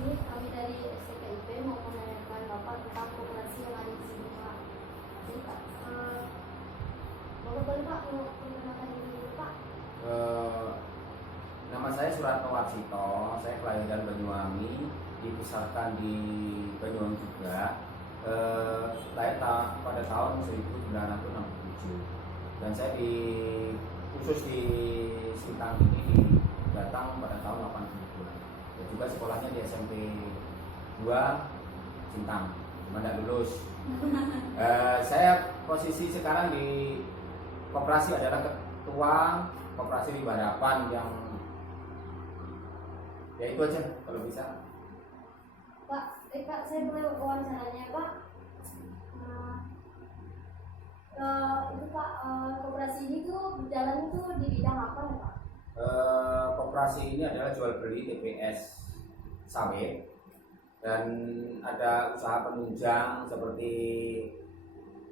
sini kami dari STKIP mau menanyakan Bapak tentang koperasi yang ada di sini, Pak. Jadi Pak, Bapak boleh Pak memperkenalkan diri dulu, Pak? Nama saya Suratno Warsito, saya kelahiran Banyuwangi, dibesarkan di Banyuwangi juga. Lahir pada tahun 1967, dan saya khusus di Sintang ini datang pada tahun 82. Dan juga sekolahnya di SMP 2 Sintang, cuma tidak lulus. Saya posisi sekarang di koperasi adalah ketua koperasi Rimba Harapan yang ya itu aja kalau bisa. Pak, saya boleh wawancaranya, Pak? Itu Pak, koperasi ini tuh berjalan itu di bidang apa ya, Pak? Koperasi ini adalah jual beli TPS sawit, dan ada usaha penunjang seperti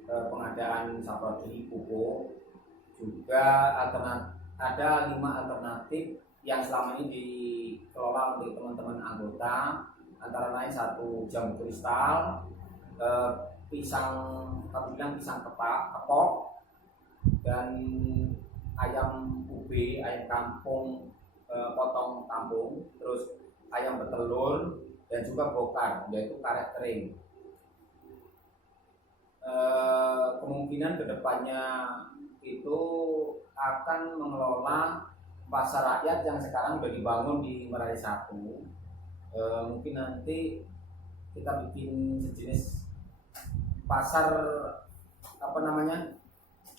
pengadaan saprodi pupuk, juga ada 5 alternatif yang selama ini dikelola oleh teman-teman anggota, antara lain 1 jamu kristal, pisang kepok, dan ayam ubi, ayam kampung potong kampung, terus ayam bertelur, dan juga bokar, yaitu karet kering. Kemungkinan kedepannya itu akan mengelola pasar rakyat yang sekarang sudah dibangun di Meraih 1. Mungkin nanti kita bikin sejenis pasar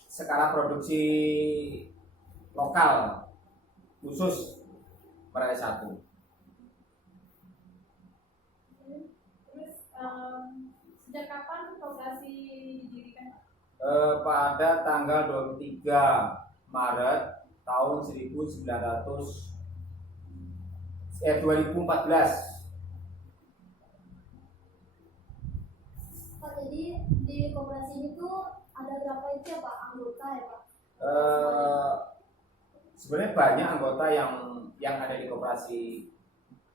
skala produksi lokal khusus Meraih 1. Terus sejak kapan koperasi didirikan, Pak? Pada tanggal 23 Maret tahun 2014. Pak, jadi di koperasi ini tuh ada berapa itu ya, Pak, anggota ya, Pak? Sebenarnya banyak anggota yang ada di koperasi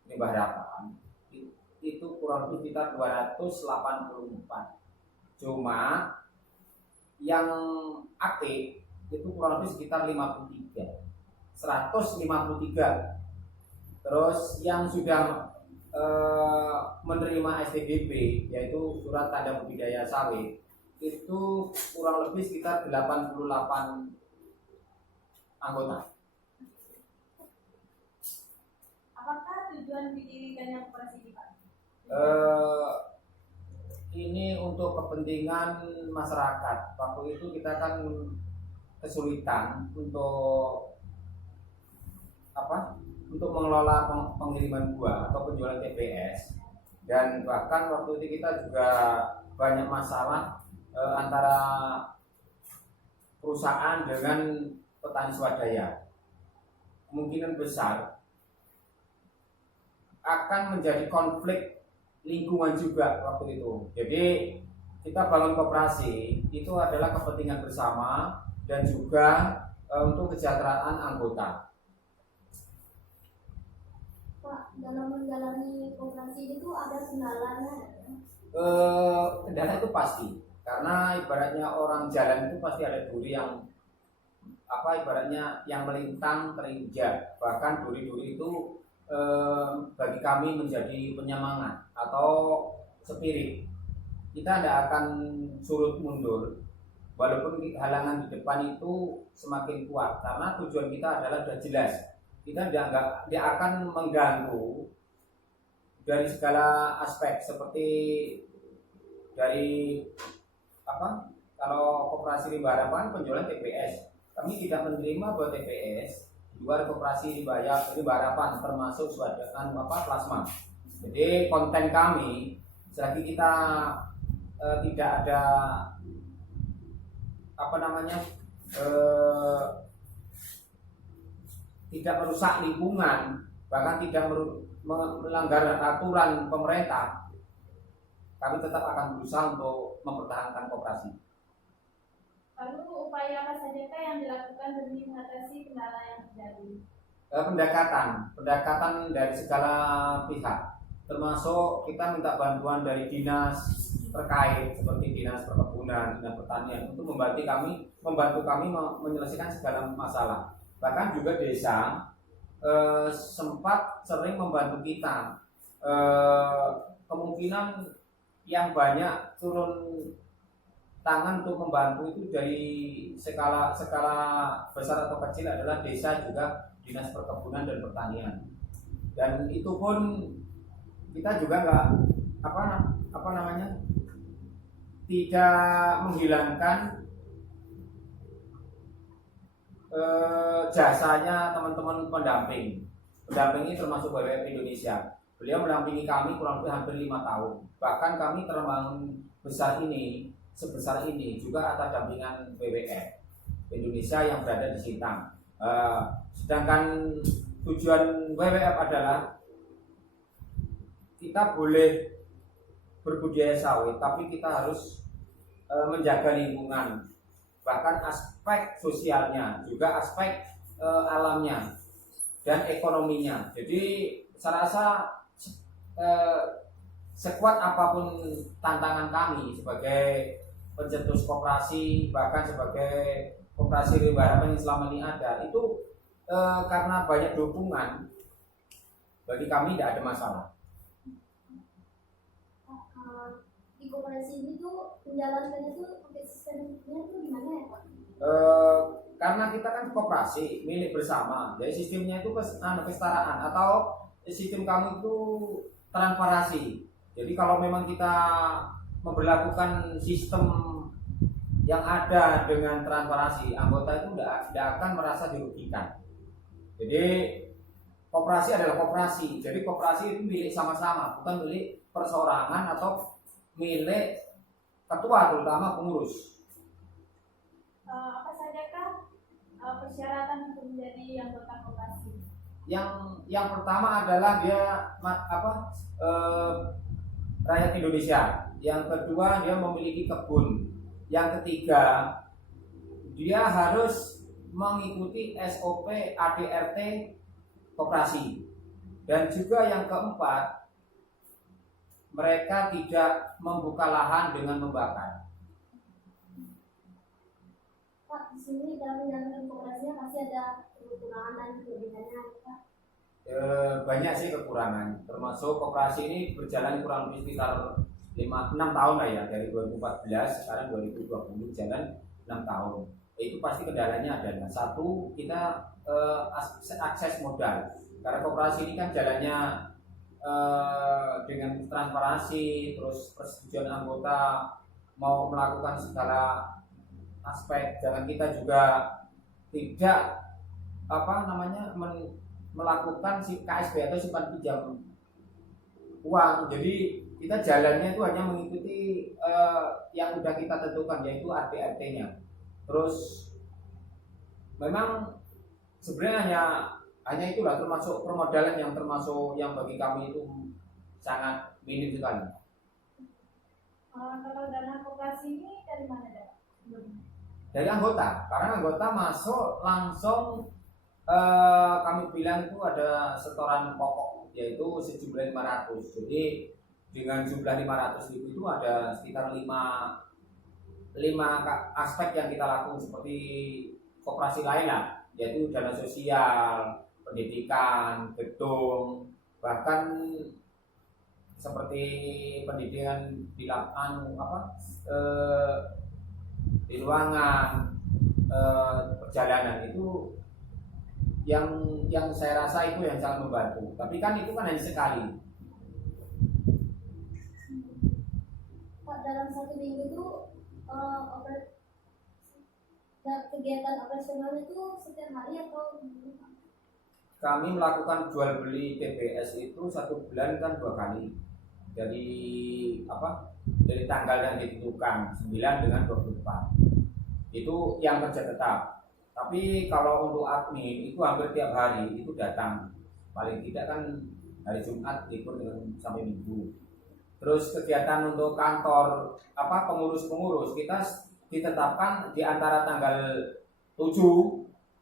Rimba Harapan. Itu kurang lebih sekitar 284. Cuma yang aktif itu kurang lebih sekitar 153. Terus yang sudah menerima STBB, yaitu surat tanda budidaya sawit, itu kurang lebih sekitar 88 anggota. Apakah tujuan didirikannya koperasi ini, Pak? Ini untuk kepentingan masyarakat. Waktu itu kita kan kesulitan untuk mengelola pengiriman buah atau penjualan TPS, dan bahkan waktu itu kita juga banyak masalah antara perusahaan dengan petani swadaya. Kemungkinan besar akan menjadi konflik lingkungan juga waktu itu. Jadi kita bangun koperasi itu adalah kepentingan bersama dan juga untuk kesejahteraan anggota. Pak, dalam menjalani koperasi ini tuh ada kendalanya? Kendala itu pasti, karena ibaratnya orang jalan itu pasti ada duri yang yang melintang terinjak. Bahkan duri-duri itu bagi kami menjadi penyemangat atau spirit. Kita tidak akan surut mundur walaupun halangan di depan itu semakin kuat, karena tujuan kita adalah sudah jelas. Kita tidak akan mengganggu dari segala aspek, seperti dari kalau koperasi Rimba Harapan penjualan TPS, kami tidak menerima buat TPS di luar koperasi Rimba Harapan, termasuk plasma. Jadi konten kami selagi kita tidak ada tidak merusak lingkungan, bahkan tidak melanggar aturan pemerintah, kami tetap akan berusaha untuk mempertahankan koperasi. Lalu upaya apa saja yang dilakukan demi mengatasi kendala yang terjadi? Pendekatan dari segala pihak. termasuk kita minta bantuan dari dinas terkait seperti dinas perkebunan, dinas pertanian untuk membantu kami menyelesaikan segala masalah. Bahkan juga desa sempat sering membantu kita. Kemungkinan yang banyak turun tangan untuk membantu itu dari skala besar atau kecil adalah desa, juga dinas perkebunan dan pertanian. Dan itu pun kita juga nggak tidak menghilangkan jasanya teman-teman pendamping. Pendamping ini termasuk WWF Indonesia. Beliau mendampingi kami kurang lebih hampir 5 tahun. Bahkan kami terbangun sebesar ini juga atas dampingan WWF Indonesia yang berada di Sintang. Sedangkan tujuan WWF adalah kita boleh berbudidaya sawit, tapi kita harus menjaga lingkungan, bahkan aspek sosialnya, juga aspek alamnya dan ekonominya. Jadi saya rasa sekuat apapun tantangan kami sebagai pencetus koperasi, bahkan sebagai koperasi Rimba Harapan yang selama ini ada, itu karena banyak dukungan, bagi kami tidak ada masalah. Di koperasi ini tuh menjalankannya tuh pakai sistemnya tuh gimana ya Pak? Karena kita kan koperasi milik bersama, jadi sistemnya itu kesetaraan, atau sistem kami itu transparansi. Jadi kalau memang kita memperlakukan sistem yang ada dengan transparansi, anggota itu tidak akan merasa dirugikan. Jadi koperasi adalah koperasi. Jadi koperasi itu milik sama-sama, bukan milik perseorangan atau milik ketua, terutama pengurus. Apa sajakah persyaratan untuk menjadi anggota koperasi? Yang pertama adalah dia rakyat Indonesia. Yang kedua, dia memiliki kebun. Yang ketiga, dia harus mengikuti SOP ADRT koperasi. Dan juga yang keempat, mereka tidak membuka lahan dengan membakar. Pak, di sini dalam menjalankan koperasinya pasti ada kekurangan dan kelebihannya, Pak. Banyak sih kekurangan, termasuk koperasi ini berjalan kurang lebih sekitar 5-6 tahun lah ya, dari 2014 sekarang 2020 jalan 6 tahun. Itu pasti kendalanya adalah satu, kita akses modal, karena koperasi ini kan jalannya dengan transparansi, terus persetujuan anggota mau melakukan segala aspek, dan kita juga tidak melakukan KSP atau simpan pinjam uang. Jadi kita jalannya itu hanya mengikuti yang sudah kita tentukan, yaitu ADRT-nya. Terus memang sebenarnya hanya itulah, termasuk permodalan yang bagi kami itu sangat minim sekali. Kalau dana koperasi ini dari mana, Dek? Dari anggota, karena anggota masuk langsung kami bilang itu ada setoran pokok, yaitu sejumlah 500. Jadi dengan jumlah 500.000 itu ada sekitar 5 aspek yang kita lakukan seperti koperasi lain lah, yaitu dana sosial, pendidikan, gedung, bahkan seperti pendidikan di di ruangan, perjalanan, itu yang saya rasa itu yang sangat membantu. Tapi kan itu kan hanya sekali. Pak, dalam 1 minggu itu kegiatan operasional itu setiap hari atau gimana? Kami melakukan jual beli TBS itu 1 bulan kan 2 kali. Dari tanggal yang ditentukan 9 dengan 24. Itu yang kerja tetap. Tapi kalau untuk admin itu hampir tiap hari itu datang. Paling tidak kan hari Jumat ikut dengan sampai Minggu. Terus kegiatan untuk kantor pengurus-pengurus kita ditetapkan di antara tanggal 7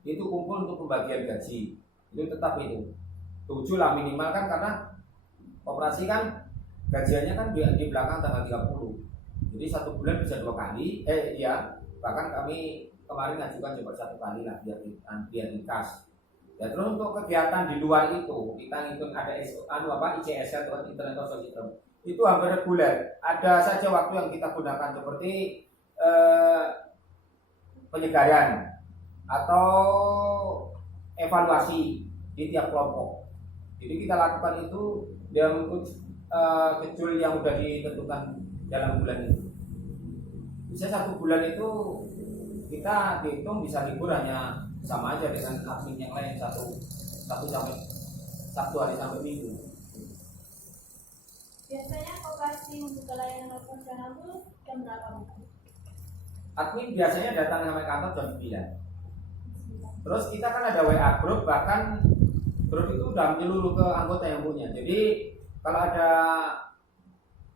itu kumpul untuk pembagian gaji. Itu tetap itu 7 lah minimal kan, karena Koperasi kan gajiannya kan di belakang tanggal 30. Jadi 1 bulan bisa 2 kali. Iya, bahkan kami kemarin ngajukan coba 1 kali lah biar di kas. Ya, terus untuk kegiatan di luar itu kita ngitung ada ICS atau Internet Social System itu hampir reguler. Ada saja waktu yang kita gunakan seperti penyegaran atau evaluasi di tiap kelompok. Jadi kita lakukan itu dalam kecul yang sudah ditentukan dalam bulan itu. Bisa 1 bulan itu kita dihitung bisa libur hanya sama aja dengan admin yang lain satu hari sampai Minggu. Biasanya koperasi membuka layanan operasional itu jam berapa? Admin biasanya datang sampai kantor jam 9. Terus kita kan ada WA group, bahkan grup itu udah menyeluruh ke anggota yang punya. Jadi kalau ada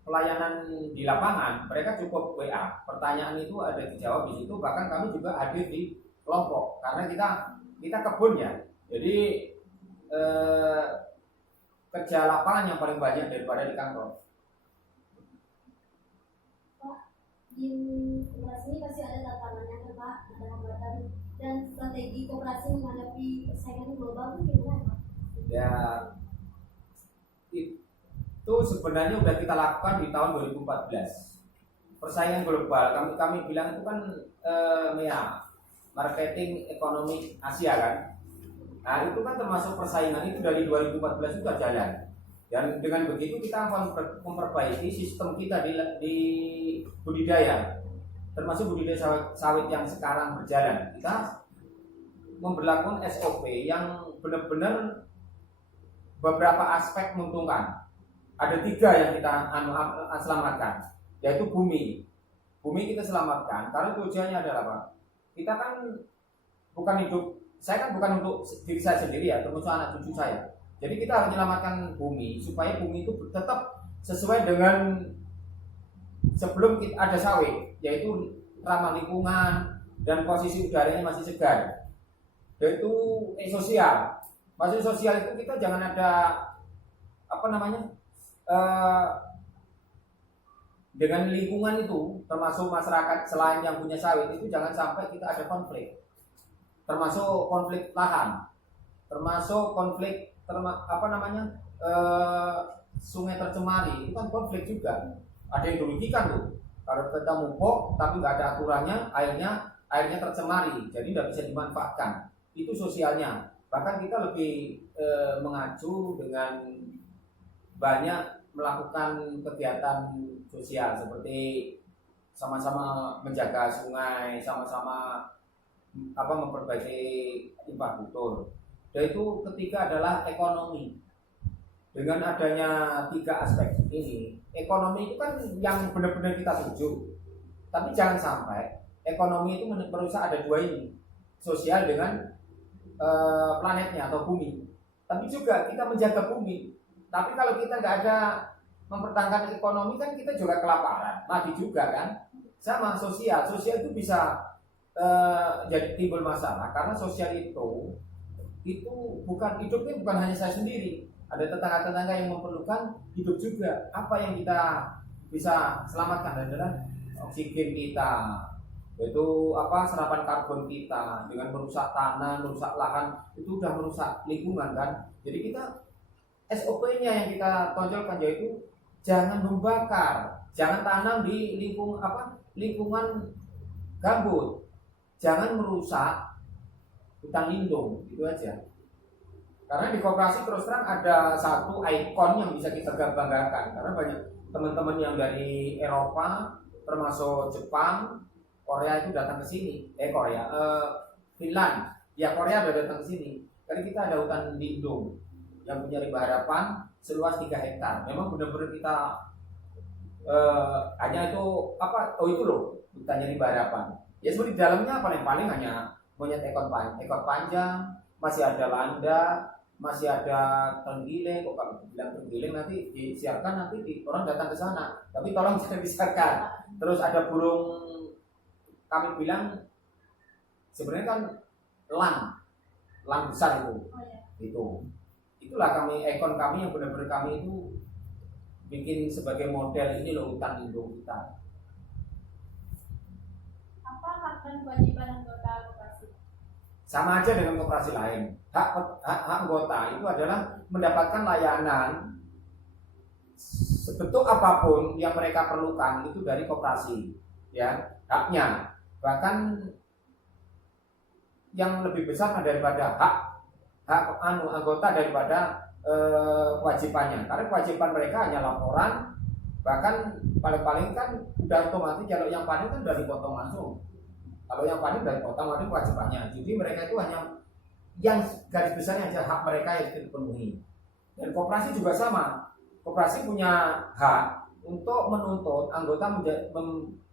pelayanan di lapangan, mereka cukup WA. Pertanyaan itu ada dijawab di situ. Bahkan kami juga hadir di kelompok karena kita kebun ya. Jadi kerja lapangan yang paling banyak daripada di kantor. Pak, di koperasi ini pasti ada tantangannya kan Pak, ada hambatan dan strategi koperasi menghadapi persaingan global itu gimana Pak? Ya, itu sebenarnya sudah kita lakukan di tahun 2014. Persaingan global, kami bilang itu kan marketing ekonomi Asia kan. Nah itu kan termasuk persaingan itu dari 2014 sudah jalan. Dan dengan begitu kita akan memperbaiki sistem kita di budidaya, termasuk budidaya sawit yang sekarang berjalan. Kita memberlakukan SOP yang benar-benar beberapa aspek menguntungkan. Ada 3 yang kita selamatkan, yaitu bumi. Bumi kita selamatkan karena tujuannya adalah apa? Kita kan bukan hidup, saya kan bukan untuk diri saya sendiri ya, termasuk anak cucu saya. Jadi kita harus menyelamatkan bumi supaya bumi itu tetap sesuai dengan sebelum kita ada sawit, yaitu ramah lingkungan dan posisi udaranya masih segar. Yaitu sosial. Maksud sosial itu kita jangan ada dengan lingkungan itu, termasuk masyarakat selain yang punya sawit itu jangan sampai kita ada konflik, termasuk konflik lahan, termasuk konflik sungai tercemari, itu kan konflik juga. Ada yang dirugikan tuh kalau kita mupuk tapi nggak ada aturannya, airnya tercemari, jadi nggak bisa dimanfaatkan. Itu sosialnya. Bahkan kita lebih mengacu dengan banyak melakukan kegiatan sosial seperti sama-sama menjaga sungai, sama-sama memperbaiki infrastruktur. Dan itu ketiga adalah ekonomi. Dengan adanya 3 aspek ini, ekonomi itu kan yang benar-benar kita tuju. Tapi jangan sampai ekonomi itu merusak ada 2 ini, sosial dengan planetnya atau bumi. Tapi juga kita menjaga bumi. Tapi kalau kita nggak ada mempertahankan ekonomi kan kita juga kelaparan, mati juga kan. Sama sosial itu bisa jadi timbul masalah karena sosial itu bukan hidupnya bukan hanya saya sendiri. Ada tetangga-tetangga yang memerlukan hidup juga. Apa yang kita bisa selamatkan adalah oksigen kita, yaitu serapan karbon kita. Dengan merusak tanah, merusak lahan itu sudah merusak lingkungan kan. Jadi kita SOP-nya yang kita tonjolkan yaitu jangan membakar, jangan tanam di lingkungan gambut, jangan merusak hutan lindung, itu aja. Karena di koperasi terus terang ada satu ikon yang bisa kita banggakan, karena banyak teman-teman yang dari Eropa, termasuk Jepang, Korea itu datang ke sini. Finland, ya Korea udah datang ke sini. Karena kita ada hutan lindung yang punya Rimba Harapan seluas 3 hektar. Memang benar-benar kita hanya itu itu loh hutannya Rimba Harapan. Ya seperti di dalamnya paling-paling hanya monyet ekor panjang, masih ada landa, masih ada tenggiling. Kok kalau bilang tenggiling nanti disiarkan nanti orang datang ke sana. Tapi tolong jangan disiarkan. Terus ada burung, kami bilang sebenarnya kan elang besar itu. Oh, ya. Itulah ikon kami yang benar-benar kami itu bikin sebagai model, ini loh hutan lindung kita. Apa hak dan kewajiban anggota koperasi? Sama aja dengan koperasi lain. Hak anggota itu adalah mendapatkan layanan sebentuk apapun yang mereka perlukan itu dari koperasi, ya, haknya. Bahkan yang lebih besar daripada hak anggota daripada kewajibannya. Karena kewajiban mereka hanya laporan, bahkan paling-paling kan udah otomatis kalau yang panen kan udah dipotong langsung. Kalau yang panen udah dipotong nanti kewajibannya. Jadi mereka itu hanya yang garis besarnya aja hak mereka yang dipenuhi. Dan koperasi juga sama. Koperasi punya hak untuk menuntut anggota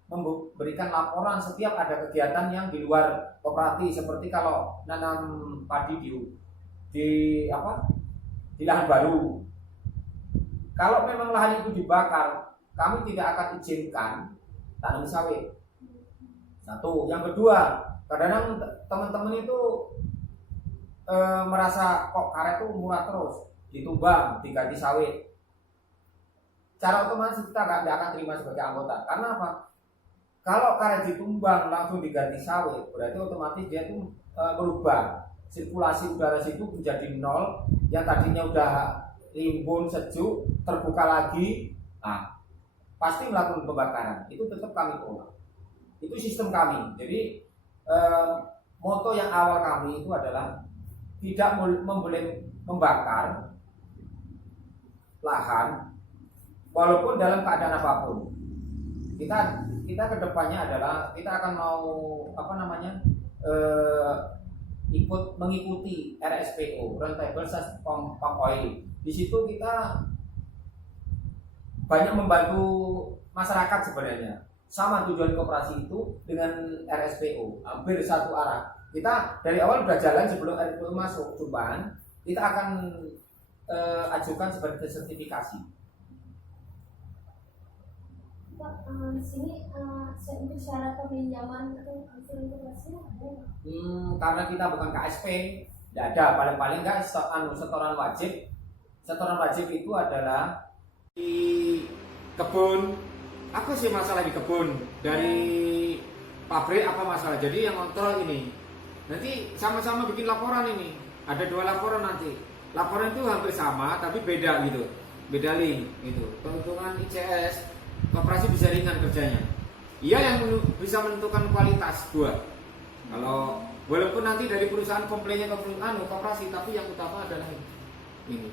memberikan laporan setiap ada kegiatan yang di luar koperasi, seperti kalau nanam padi di lahan baru. Kalau memang lahan itu dibakar, kami tidak akan izinkan tanam sawit. Satu. Yang kedua, kadang-kadang teman-teman itu merasa kok karet itu murah terus, ditumbang, diganti sawit. Cara otomatis kita nggak akan terima sebagai anggota. Karena apa? Kalau karet ditumbang langsung diganti sawit, berarti otomatis dia itu berubah. Sirkulasi udara situ menjadi nol, yang tadinya udah rimbun sejuk terbuka lagi, nah pasti melakukan pembakaran. Itu tetap kami tolak. Itu sistem kami. Jadi moto yang awal kami itu adalah tidak boleh membakar lahan walaupun dalam keadaan apapun. Kita kedepannya adalah kita akan mau mengikuti RSPO, Rentable Palm Oil. Di situ kita banyak membantu masyarakat sebenarnya. Sama tujuan koperasi itu dengan RSPO, hampir satu arah. Kita dari awal sudah jalan sebelum RSPO masuk, cuman kita akan ajukan sebagai sertifikasi. Pak, di sini untuk syarat peminjaman atau hasil koperasi ada nggak? Karena kita bukan KSP, tidak ada. Paling-paling nggak setoran wajib. Setoran wajib itu adalah di kebun. Apa sih masalah di kebun? Dari pabrik apa masalah? Jadi yang kontrol ini. Nanti sama-sama bikin laporan ini. Ada 2 laporan nanti. Laporan itu hampir sama tapi beda gitu. Beda link gitu. Keuntungan ICS, koperasi bisa ringan kerjanya. Ia yang bisa menentukan kualitas 2. Kalau walaupun nanti dari perusahaan komplainnya ke koperasi, tapi yang utama adalah ini.